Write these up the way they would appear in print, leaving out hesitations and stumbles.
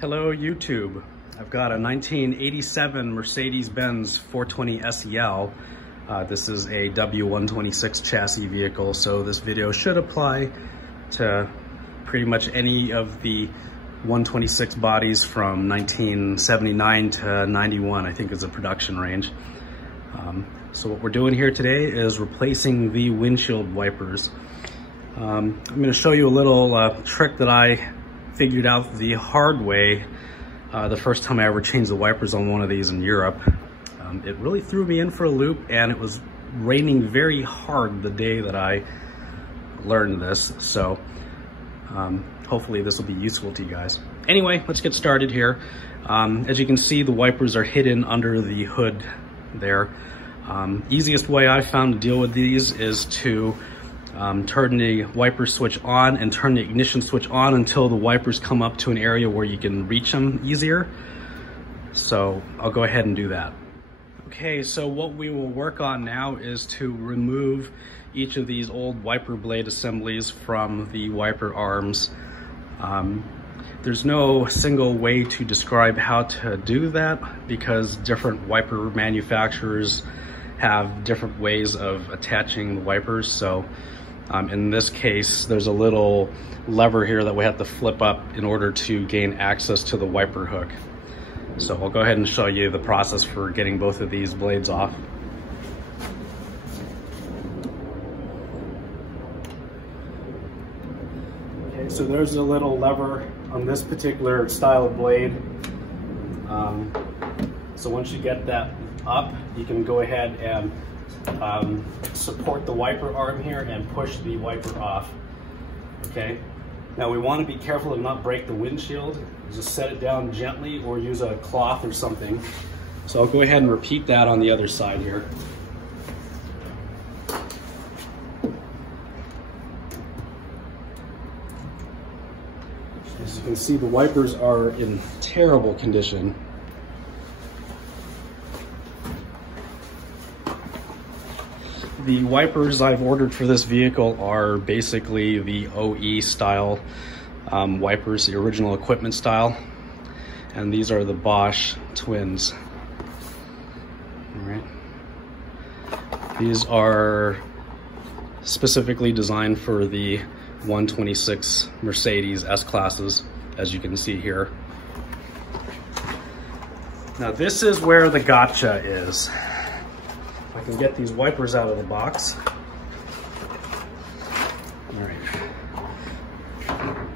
Hello YouTube. I've got a 1987 Mercedes-Benz 420 SEL. This is a W126 chassis vehicle, so this video should apply to pretty much any of the 126 bodies from 1979 to 91, I think is the production range. So what we're doing here today is replacing the windshield wipers. I'm going to show you a little trick that I figured out the hard way the first time I ever changed the wipers on one of these in Europe. It really threw me in for a loop, and it was raining very hard the day that I learned this, so hopefully this will be useful to you guys. Anyway, let's get started here. As you can see, the wipers are hidden under the hood there. Easiest way I found to deal with these is to turn the wiper switch on and turn the ignition switch on until the wipers come up to an area where you can reach them easier. So I'll go ahead and do that. Okay, so what we will work on now is to remove each of these old wiper blade assemblies from the wiper arms. There's no single way to describe how to do that because different wiper manufacturers have different ways of attaching the wipers. So in this case, there's a little lever here that we have to flip up in order to gain access to the wiper hook. So I'll go ahead and show you the process for getting both of these blades off. Okay, so there's a little lever on this particular style of blade. So once you get that up, you can go ahead and support the wiper arm here and push the wiper off. Okay, now we want to be careful to not break the windshield. Just set it down gently or use a cloth or something. So I'll go ahead and repeat that on the other side here. As you can see, the wipers are in terrible condition. The wipers I've ordered for this vehicle are basically the OE style wipers, the original equipment style, and these are the Bosch twins. All right. These are specifically designed for the 126 Mercedes S-classes, as you can see here. Now this is where the gotcha is. If I can get these wipers out of the box. All right. I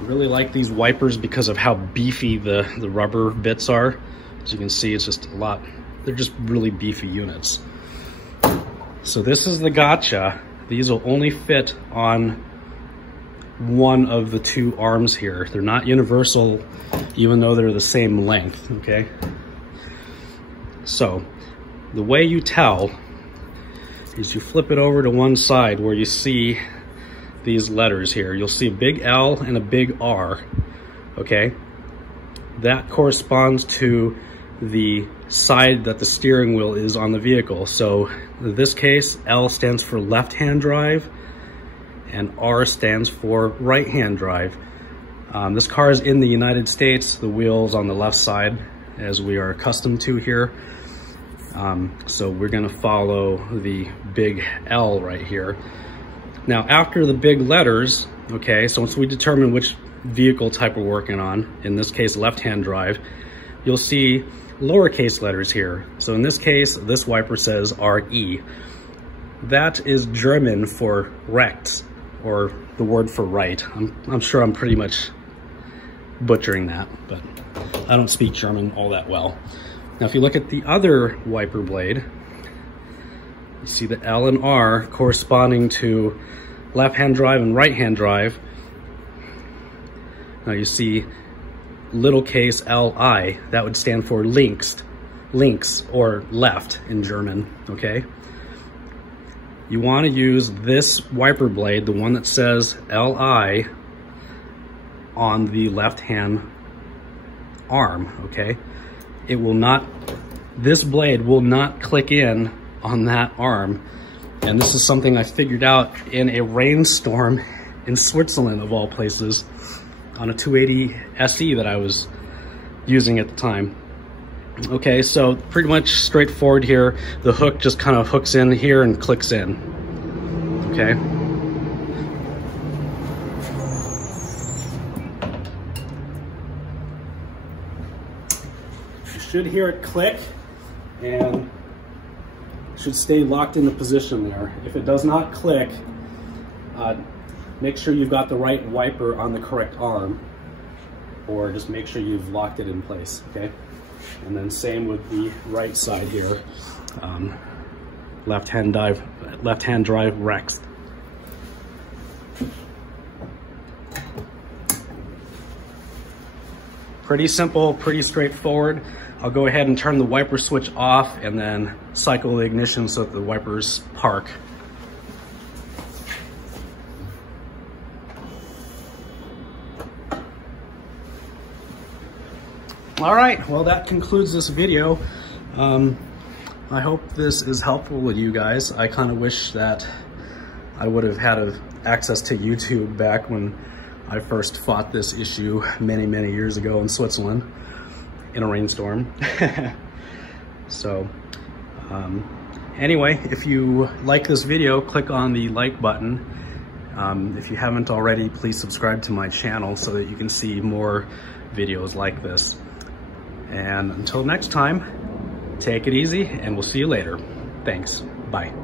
really like these wipers because of how beefy the rubber bits are. As you can see, it's just a lot, they're just really beefy units. So this is the gotcha. These will only fit on one of the two arms here. They're not universal, even though they're the same length, okay? So the way you tell is you flip it over to one side where you see these letters here. You'll see a big L and a big R, okay? That corresponds to the side that the steering wheel is on the vehicle. So in this case, L stands for left-hand drive and R stands for right-hand drive. This car is in the United States. The wheel's on the left side, as we are accustomed to here. So we're gonna follow the big L right here. Now after the big letters, okay, so once we determine which vehicle type we're working on, in this case left-hand drive, you'll see lowercase letters here. So in this case, this wiper says RE. That is German for rechts, or the word for right. I'm sure I'm pretty much butchering that, but I don't speak German all that well. Now if you look at the other wiper blade, you see the L and R corresponding to left-hand drive and right-hand drive. Now you see little case LI, that would stand for links or left in German, okay? You want to use this wiper blade, the one that says LI, on the left-hand arm, okay? It will not, this blade will not click in on that arm. And this is something I figured out in a rainstorm in Switzerland, of all places. on a 280 SE that I was using at the time. Okay, so pretty much straightforward here. The hook just kind of hooks in here and clicks in. Okay. You should hear it click and should stay locked into position there. If it does not click, make sure you've got the right wiper on the correct arm, or just make sure you've locked it in place, okay? And then same with the right side here. Left-hand drive Rex. Pretty simple, pretty straightforward. I'll go ahead and turn the wiper switch off and then cycle the ignition so that the wipers park. All right, well, that concludes this video. I hope this is helpful with you guys. I kind of wish that I would have had access to YouTube back when I first fought this issue many, many years ago in Switzerland in a rainstorm. So anyway, if you like this video, click on the like button. If you haven't already, please subscribe to my channel so that you can see more videos like this. And until next time, take it easy and we'll see you later. Thanks. Bye.